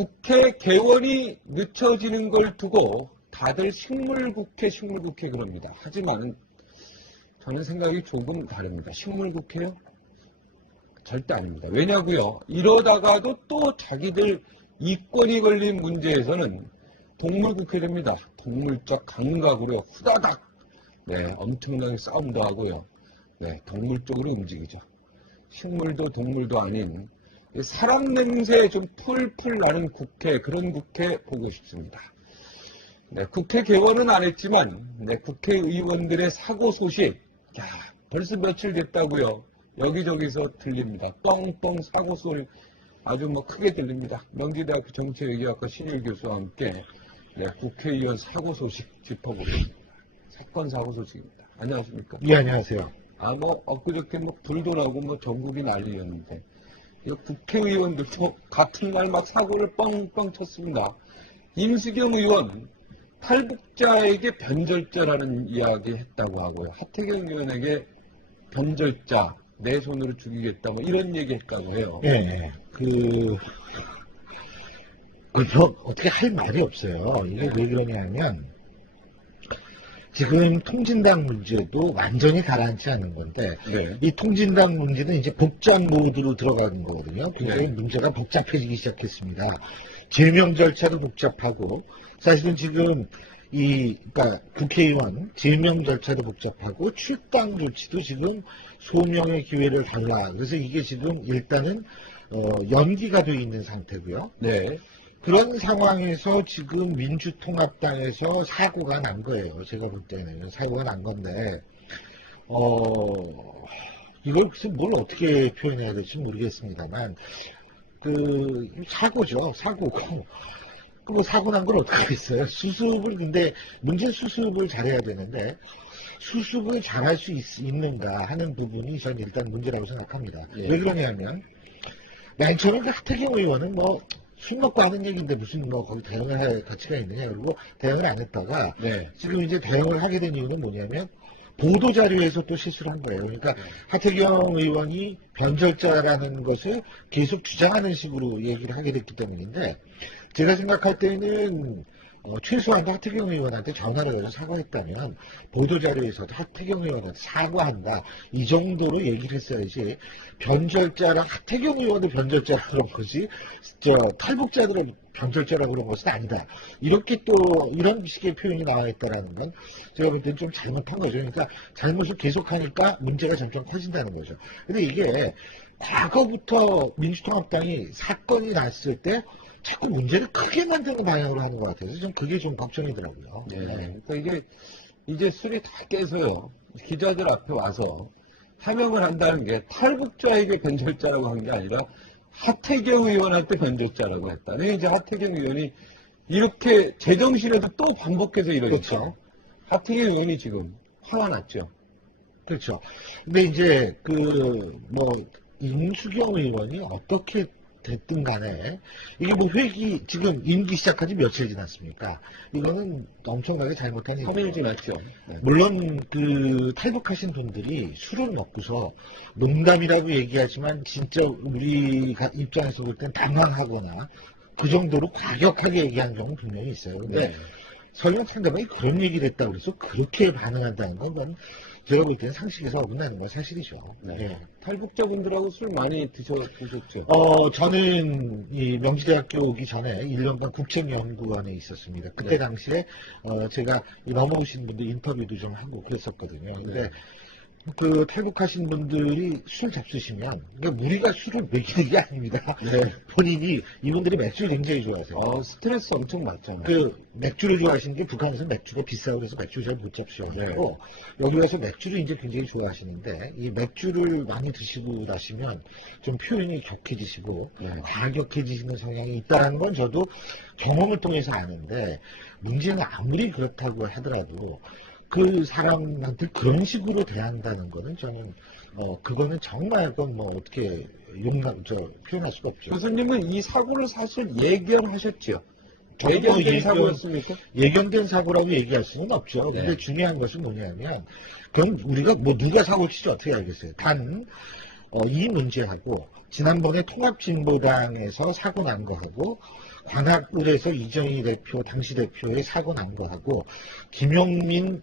국회 개원이 늦춰지는 걸 두고 다들 식물국회 그럽니다. 하지만 저는 생각이 조금 다릅니다. 식물국회요? 절대 아닙니다. 왜냐고요? 이러다가도 또 자기들 이권이 걸린 문제에서는 동물국회됩니다. 동물적 감각으로 후다닥 엄청나게 싸움도 하고요. 동물 쪽으로 움직이죠. 식물도 동물도 아닌 사람 냄새 좀 풀풀 나는 국회, 그런 국회 보고 싶습니다. 국회 개원은 안 했지만 국회의원들의 사고 소식 벌써 며칠 됐다고요. 여기저기서 들립니다. 뻥뻥 사고 소리 아주 크게 들립니다. 명지대학교 정치외교학과 신일 교수와 함께 국회의원 사고 소식 짚어보겠습니다. 사건 사고 소식입니다. 안녕하십니까? 예, 안녕하세요. 엊그저께 불도 나고 전국이 난리였는데 국회의원들도 같은 날 사고를 뻥뻥 쳤습니다. 임수경 의원 탈북자에게 변절자라는 이야기 했다고 하고요. 하태경 의원에게 변절자 내 손으로 죽이겠다 이런 얘기 했다고 해요. 네, 어떻게 할 말이 없어요. 이게 왜 그러냐면 지금 통진당 문제도 완전히 가라앉지 않은 건데 이 통진당 문제는 이제 복잡 모드로 들어가는 거거든요. 굉장히 문제가 복잡해지기 시작했습니다. 제명 절차도 복잡하고 사실은 지금 그러니까 국회의원 제명 절차도 복잡하고 출당 조치도 지금 소명의 기회를 달라. 그래서 이게 지금 일단은 연기가 돼 있는 상태고요. 그런 상황에서 지금 민주통합당에서 사고가 난 거예요. 제가 볼 때는 사고가 난 건데 이걸 무슨 뭘 어떻게 표현해야 될지 모르겠습니다만 사고죠. 사고고 사고 난 걸 어떻게 하겠어요? 수습을 근데 문제는 수습을 잘해야 되는데 수습을 잘할 수 있는가 하는 부분이 저는 일단 문제라고 생각합니다. 왜 그러냐면 맨 처음에 하태경 의원은 술 먹고 하는 얘기인데 무슨 거기 대응을 할 가치가 있느냐 그러고 대응을 안 했다가 지금 이제 대응을 하게 된 이유는 뭐냐면 보도자료에서 또 실수를 한 거예요. 그러니까 하태경 의원이 변절자라는 것을 계속 주장하는 식으로 얘기를 하게 됐기 때문인데 제가 생각할 때는 최소한 하태경 의원한테 전화를 해서 사과했다면 보도자료에서도 하태경 의원한테 사과한다 이 정도로 얘기를 했어야지 변절자랑 하태경 의원을 변절자라고 그런 거지 탈북자들을 변절자라고 그런 것은 아니다. 이렇게 또 이런 식의 표현이 나와 있다라는 건 제가 볼 때는 좀 잘못한 거죠. 그러니까 잘못을 계속하니까 문제가 점점 커진다는 거죠. 근데 이게 과거부터 민주통합당이 사건이 났을 때 자꾸 문제를 크게 만드는 방향으로 하는 것 같아서 좀 그게 좀 걱정이더라고요. 그러니까 이게 이제 술이 다 깨서요. 기자들 앞에 와서 해명을 한다는 게 탈북자에게 변절자라고 한 게 아니라 하태경 의원한테 변절자라고 했다. 근데 이제 하태경 의원이 이렇게 제정신에도 또 반복해서 이러니까 그렇죠. 하태경 의원이 지금 화가 났죠. 그렇죠. 근데 이제 임수경 의원이 어떻게 됐든 간에 이게 회기 지금 임기 시작한 지 며칠 지났습니까? 이거는 엄청나게 잘못한 일이죠. 3일 지났죠. 물론 탈북하신 분들이 술을 먹고서 농담이라고 얘기하지만 진짜 우리 입장에서 볼 땐 당황하거나 그 정도로 과격하게 얘기한 경우는 분명히 있어요. 근데 설령 상대방이 그런 얘기를 했다고 해서 그렇게 반응한다는 건 제가 볼 때는 상식에서 어긋나는 건 사실이죠. 탈북자분들하고 술 많이 드셨죠? 저는 이 명지대학교 오기 전에 1년간 국책연구원에 있었습니다. 그때 당시에 제가 넘어오신 분들 인터뷰도 좀 하고 그랬었거든요. 근데 탈북하신 분들이 술 잡수시면 그러니까 우리가 술을 먹이는 게 아닙니다. 본인이 이분들이 맥주를 굉장히 좋아하세요. 스트레스 엄청 받잖아요. 맥주를 좋아하시는 게 북한에서 맥주가 비싸고 그래서 맥주 잘 못 잡수셔가지고 여기 와서 맥주를 이제 굉장히 좋아하시는데 이 맥주를 많이 드시고 나시면 좀 표현이 격해지시고 과격해지시는 성향이 있다는 건 저도 경험을 통해서 아는데 문제는 아무리 그렇다고 하더라도 그 사람한테 그런 식으로 대한다는 거는 저는 그거는 정말 어떻게 표현할 수가 없죠. 교수님은 이 사고를 사실 예견하셨죠? 예견된 사고였습니까? 예견된 사고라고 얘기할 수는 없죠. 근데 중요한 것은 뭐냐면 그럼 우리가 누가 사고 치지 어떻게 알겠어요. 단 이 문제하고 지난번에 통합진보당에서 사고 난 거하고 관악을에서 이정희 대표 당시 대표의 사고 난 거하고 김용민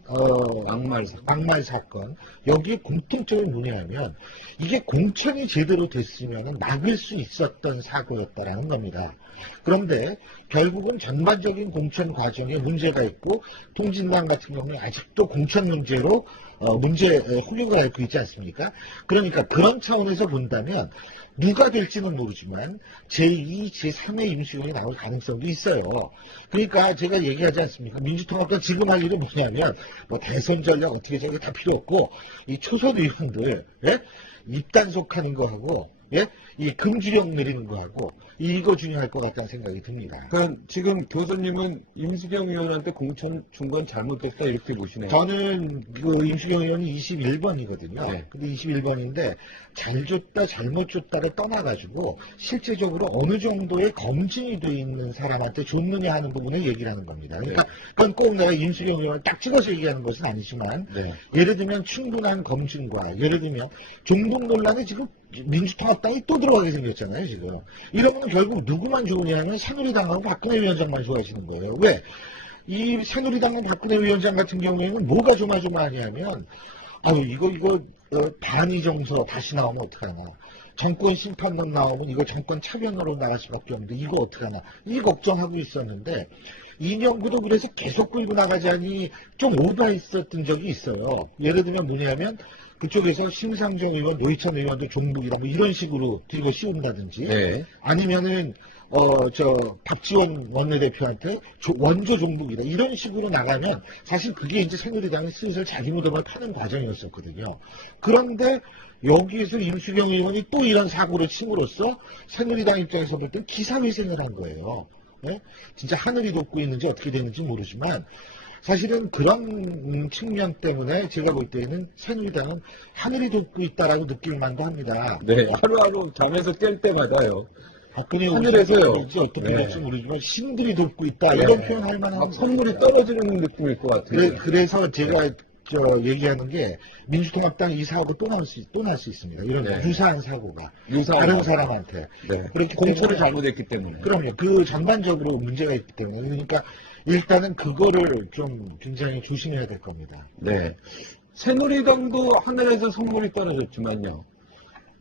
막말 사건 여기에 공통점이 뭐냐면 이게 공천이 제대로 됐으면 막을 수 있었던 사고였다라는 겁니다. 그런데 결국은 전반적인 공천 과정에 문제가 있고 통진당 같은 경우는 아직도 공천 문제로 호객을 앓고 있지 않습니까? 그러니까 그런 차원에서 본다면 누가 될지는 모르지만 제2, 제3의 임시국이 나올 가능성도 있어요. 그러니까 제가 얘기하지 않습니까? 민주통합당 지금 할 일은 뭐냐면 뭐 대선 전략 어떻게 저게 다 필요 없고 이 초선 의원들 입단속하는 거하고 이 금주령 내리는 거하고 이거 중요할 것 같다는 생각이 듭니다. 그러니까 지금 교수님은 임수경 의원한테 공천 준 건 잘못됐다 이렇게 보시네요. 저는 그 임수경 의원이 21번이거든요. 네. 근데 21번인데 잘 줬다 잘못 줬다를 떠나가지고 실제적으로 어느 정도의 검증이 돼 있는 사람한테 줬느냐 하는 부분을 얘기를 하는 겁니다. 그러니까 그건 꼭 내가 임수경 의원을 딱 찍어서 얘기하는 것은 아니지만 예를 들면 충분한 검증과 예를 들면 종북 논란에 지금 민주통합당이 또 들어가게 생겼잖아요, 지금. 이러면 결국 누구만 좋으냐면 새누리당하고 박근혜 위원장만 좋아하시는 거예요. 왜? 이 새누리당과 박근혜 위원장 같은 경우에는 뭐가 조마조마하냐면, 이거 반의 정서 다시 나오면 어떡하나. 정권 심판론 나오면 이거 정권 차변으로 나갈 수밖에 없는데 이거 어떡하나. 이 걱정하고 있었는데, 2년구도 그래서 계속 끌고 나가자니 좀 오버했었던 적이 있어요. 예를 들면 뭐냐면, 그쪽에서 심상정 의원, 노회찬 의원도 종북이다, 뭐 이런 식으로 들고 씌운다든지, 아니면은, 박지원 원내대표한테 원조 종북이다, 이런 식으로 나가면 사실 그게 이제 새누리당이 슬슬 자기 무덤을 파는 과정이었었거든요. 그런데 여기에서 임수경 의원이 또 이런 사고를 침으로써 새누리당 입장에서 볼 때 기사회생을 한 거예요. 진짜 하늘이 돕고 있는지 어떻게 되는지 모르지만, 사실은 그런 측면 때문에 제가 볼 때는 새누리당은 하늘이 돕고 있다라고 느낄 만도 합니다. 네, 하루하루 잠에서 깰 때마다요. 박근혜 하늘에서요. 어떻게 될지 모르지만 신들이 돕고 있다 이런 표현 할 만한 선물이 떨어지는 느낌일 것 같아요. 그래서 제가 얘기하는 게 민주통합당 이 사고가 또 날 수 있습니다. 이런 유사한 사고가 다른 사람한테 그렇게 공천이 잘못했기 때문에. 그럼요. 그 전반적으로 문제가 있기 때문에 그러니까 일단은 그거를 좀 굉장히 조심해야 될 겁니다. 네. 새누리당도 하늘에서 선물이 떨어졌지만요.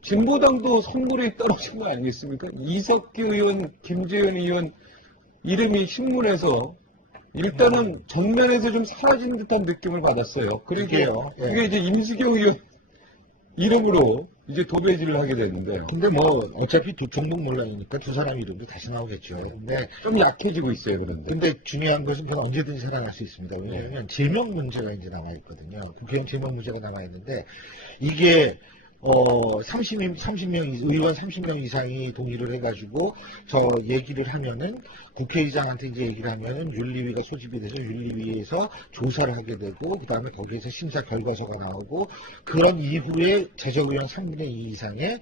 진보당도 선물이 떨어진 거 아니겠습니까? 이석기 의원, 김재현 의원 이름이 신문에서 일단은 전면에서 좀 사라진 듯한 느낌을 받았어요. 그러니까 그게 이제 임수경 의원 이름으로 이제 도배질을 하게 됐는데. 근데 뭐 어차피 종북 논란이니까 두 사람 이름도 다시 나오겠죠. 근데 좀 약해지고 있어요, 그런데. 근데 중요한 것은 그건 언제든지 살아날 수 있습니다. 왜냐하면 제명 문제가 이제 남아 있거든요. 국회의원 제명 문제가 남아 있는데 이게 30명, 의원 30명 이상이 동의를 해가지고 저 얘기를 하면은 국회의장한테 이제 얘기를 하면은 윤리위가 소집이 돼서 윤리위에서 조사를 하게 되고 그 다음에 거기에서 심사 결과서가 나오고 그런 이후에 제적의원 3분의 2 이상의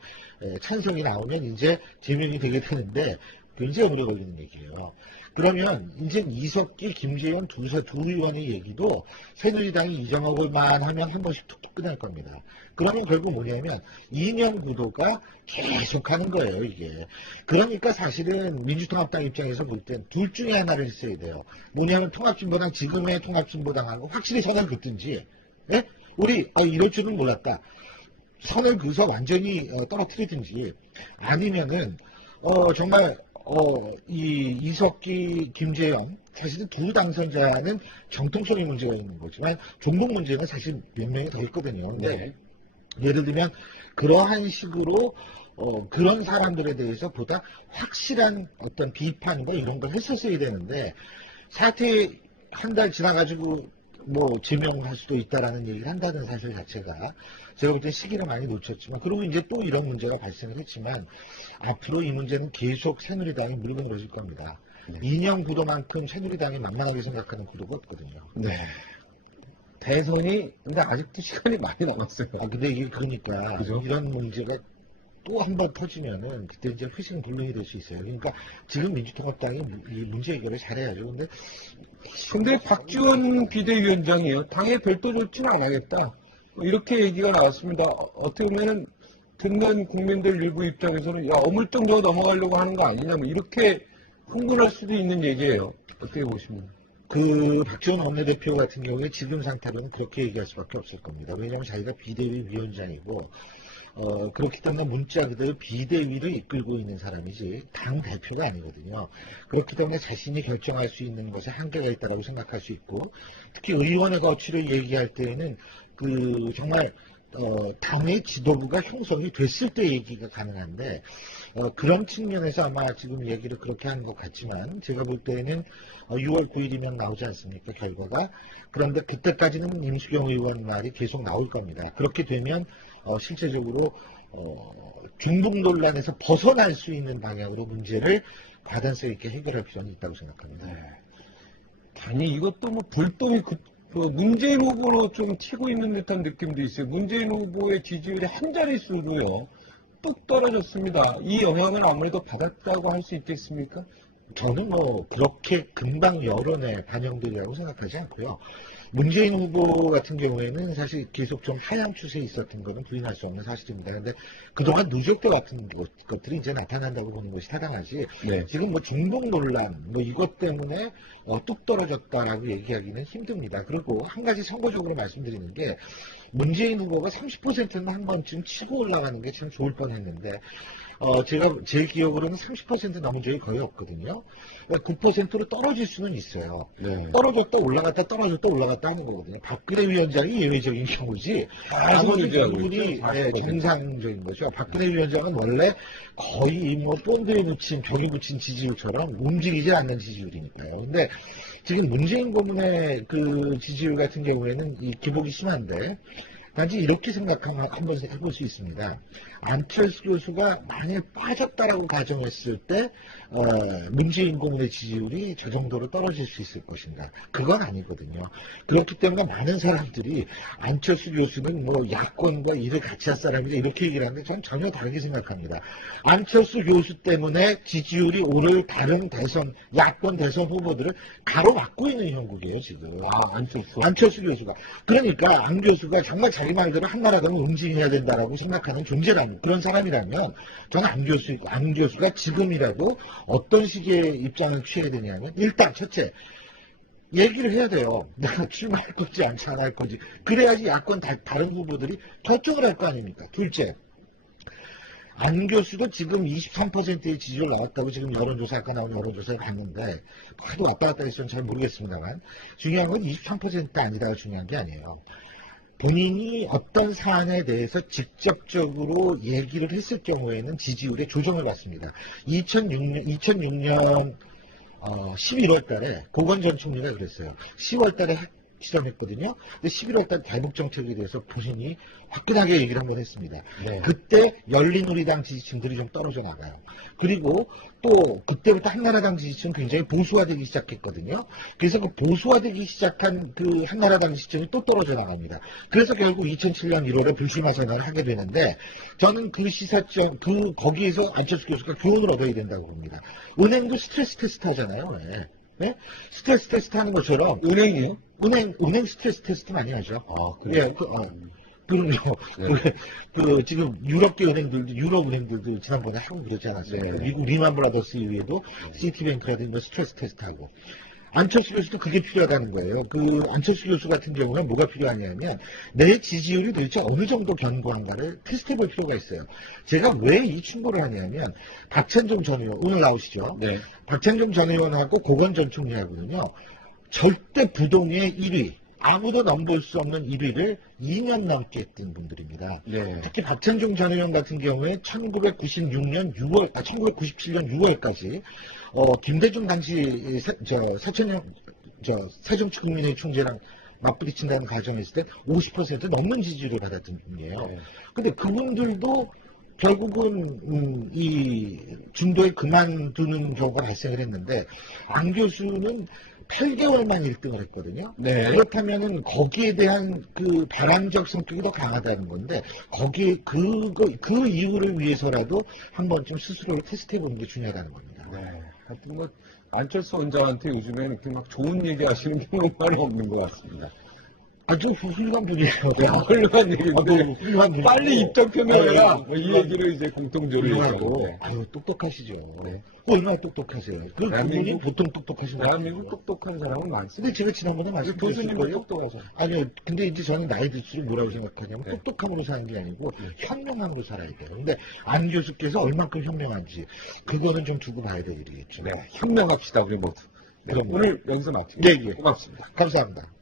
찬성이 나오면 이제 제명이 되게 되는데 굉장히 오래 걸리는 얘기예요. 그러면 이제 이석기, 김재현 두 의원의 얘기도 새누리당이 이정업을만 하면 한 번씩 툭툭 끝날 겁니다. 그러면 결국 뭐냐면 2년 구도가 계속하는 거예요, 이게. 그러니까 사실은 민주통합당 입장에서 볼 땐 둘 중에 하나를 했어야 돼요. 뭐냐면 통합진보당, 지금의 통합진보당하고 확실히 선을 긋든지, 우리 이럴 줄은 몰랐다. 선을 그어서 완전히 떨어뜨리든지, 아니면은 정말 이 이석기, 김재현 사실은 두 당선자는 정통성의 문제가 있는 거지만 종북 문제는 사실 몇 명이 더 있거든요. 근데 예를 들면 그러한 식으로 그런 사람들에 대해서 보다 확실한 어떤 비판과 이런 걸 했었어야 되는데 사태 한 달 지나가지고 뭐 제명할 수도 있다라는 얘기를 한다는 사실 자체가 제가 볼 때 시기를 많이 놓쳤지만 그리고 이제 또 이런 문제가 발생을 했지만 앞으로 이 문제는 계속 새누리당이 물고 늘어질 겁니다. 2년 구도만큼 새누리당이 만만하게 생각하는 구도가 없거든요. 네. 대선이 근데 아직도 시간이 많이 남았어요. 근데 이게 그러니까 그죠? 이런 문제가 또 한 번 터지면은 그때 이제 회생불능이 될 수 있어요. 그러니까 지금 민주통합당이 이 문제 해결을 잘해야죠. 근데 박지원 비대위원장이요. 당에 별도 조치는 안 하겠다. 이렇게 얘기가 나왔습니다. 어떻게 보면은 듣는 국민들 일부 입장에서는 야 어물쩡 저거 넘어가려고 하는 거 아니냐 뭐 이렇게 흥분할 수도 있는 얘기예요. 어떻게 보십니까? 박지원 원내대표 같은 경우에 지금 상태로는 그렇게 얘기할 수밖에 없을 겁니다. 왜냐하면 자기가 비대위 위원장이고 그렇기 때문에 문자 그대로 비대위를 이끌고 있는 사람이지 당 대표가 아니거든요. 그렇기 때문에 자신이 결정할 수 있는 것에 한계가 있다고 생각할 수 있고 특히 의원의 거취를 얘기할 때에는 정말 당의 지도부가 형성이 됐을 때 얘기가 가능한데 그런 측면에서 아마 지금 얘기를 그렇게 하는 것 같지만 제가 볼 때는 6월 9일이면 나오지 않습니까 결과가. 그런데 그때까지는 임수경 의원 말이 계속 나올 겁니다. 그렇게 되면 실제적으로 중북 논란에서 벗어날 수 있는 방향으로 문제를 과단성 있게 해결할 필요는 있다고 생각합니다. 아니 이것도 뭐 불똥이 문재인 후보로 좀 튀고 있는 듯한 느낌도 있어요. 문재인 후보의 지지율이 한 자릿수로요. 뚝 떨어졌습니다. 이 영향을 아무래도 받았다고 할 수 있겠습니까? 저는 그렇게 금방 여론에 반영되리라고 생각하지 않고요. 문재인 후보 같은 경우에는 사실 계속 좀 하향 추세에 있었던 것은 부인할 수 없는 사실입니다. 그런데 그동안 누적도 같은 것들이 이제 나타난다고 보는 것이 타당하지. 네. 지금 중북 논란 이것 때문에 뚝 떨어졌다라고 얘기하기는 힘듭니다. 그리고 한 가지 선거적으로 말씀드리는 게 문재인 후보가 30%는 한 번쯤 치고 올라가는 게 참 좋을 뻔했는데 제 기억으로는 30% 넘은 적이 거의 없거든요. 9%로 떨어질 수는 있어요. 네. 떨어졌다 올라갔다 떨어졌다 올라갔다 하는 거거든요. 박근혜 위원장이 예외적인 경우지 나머지 부분이 정상적인 거죠. 박근혜 위원장은 원래 거의 본드에 붙인 벽에 붙인 지지율처럼 움직이지 않는 지지율이니까요. 근데 지금 문재인 고문의 지지율 같은 경우에는 이 기복이 심한데 단지 이렇게 생각하면 한번 해볼 수 있습니다. 안철수 교수가 만약 빠졌다라고 가정했을 때 문재인 고문의 지지율이 저 정도로 떨어질 수 있을 것인가? 그건 아니거든요. 그렇기 때문에 많은 사람들이 안철수 교수는 야권과 일을 같이 할 사람이다 이렇게 얘기를 하는데 저는 전혀 다르게 생각합니다. 안철수 교수 때문에 지지율이 오를 다른 야권 대선 후보들을 가로막고 있는 형국이에요 지금. 안철수 교수가. 그러니까 안 교수가 정말 자기 말대로 한나라당을 응징해야 된다라고 생각하는 존재라면 그런 사람이라면 저는 안 교수가 지금이라도 어떤 식의 입장을 취해야 되냐면 일단 첫째 얘기를 해야 돼요. 내가 출마할 건지 안 할 건지. 그래야지 야권 다른 후보들이 결정을 할 거 아닙니까? 둘째 안 교수도 지금 23%의 지지율 나왔다고 지금 여론조사 아까 나온 여론조사에 봤는데 하도 왔다 갔다 했으면 잘 모르겠습니다만 중요한 건 23% 아니다가 중요한 게 아니에요. 본인이 어떤 사안에 대해서 직접적으로 얘기를 했을 경우에는 지지율에 조정을 받습니다. 2006년 11월 달에 고건 전 총리가 그랬어요. 10월 달에 시점했거든요. 근데 11월 달 대북 정책에 대해서 본인이 화끈하게 얘기를 한번 했습니다. 네. 그때 열린우리당 지지층들이 좀 떨어져 나가요. 그리고 또 그때부터 한나라당 지지층은 굉장히 보수화되기 시작했거든요. 그래서 그 보수화되기 시작한 한나라당 지지층이 또 떨어져 나갑니다. 그래서 결국 2007년 1월에 불출마 선언을 하게 되는데 저는 거기에서 안철수 교수가 교훈을 얻어야 된다고 봅니다. 은행도 스트레스 테스트 하잖아요. 네? 스트레스 테스트 하는 것처럼 은행이요? 은행 스트레스 테스트 많이 하죠. 그래요? 그럼요. 네. 지금 유럽 은행들도 지난번에 하고 그러지 않았어요. 네. 미국 리만 브라더스 이외에도 시티뱅크라든지 스트레스 테스트하고. 안철수 교수도 그게 필요하다는 거예요. 안철수 교수 같은 경우는 뭐가 필요하냐면 내 지지율이 도대체 어느 정도 견고한가를 테스트해 볼 필요가 있어요. 제가 왜 이 충고를 하냐면 박찬종 전 의원 오늘 나오시죠. 네. 박찬종 전 의원하고 고건 전 총리하고는요. 절대 부동의 1위 아무도 넘볼 수 없는 1위를 2년 넘게 했던 분들입니다. 네. 특히 박찬종 전 의원 같은 경우에 1997년 6월까지 김대중 당시 세종특민회 총재랑 맞부딪힌다는 가정했을 때 50% 넘는 지지를 받았던 분이에요. 네. 근데 그분들도 결국은 이 중도에 그만두는 경우가 발생을 했는데 안 교수는 8개월만 1등을 했거든요. 네. 그렇다면은 거기에 대한 발언적 성격이 더 강하다는 건데 거기에 그 이유를 위해서라도 한 번쯤 스스로를 테스트해 보는 게 중요하다는 겁니다. 네. 하여튼 안철수 원장한테 요즘에 이렇게 막 좋은 얘기 하시는 경우는 없는 것 같습니다. 아주 훌륭한 분이에요. 훌륭한 얘기인데 훌륭한 분이고. 빨리 입장 표명해라. 네, 이 얘기를 이제 공통적으로 훌륭하고, 얘기하는데. 아유, 똑똑하시죠. 네. 얼마나 똑똑하세요. 그 대한민국- 분이 보통 똑똑하신 분. 대한민국 똑똑한 사람은 많습니다. 근데 제가 지난번에 교수님도 말씀드렸어요. 똑똑하잖아요. 아니요. 근데 이제 저는 나이 들수록 뭐라고 생각하냐면 네. 똑똑함으로 사는 게 아니고 현명함으로 살아야 돼요. 근데 안 교수께서 얼만큼 현명한지 그거는 좀 두고 봐야 될 일이겠죠. 네, 현명합시다 우리 모두. 네, 그럼요. 오늘 연습 마치겠습니다. 예, 예. 고맙습니다. 감사합니다.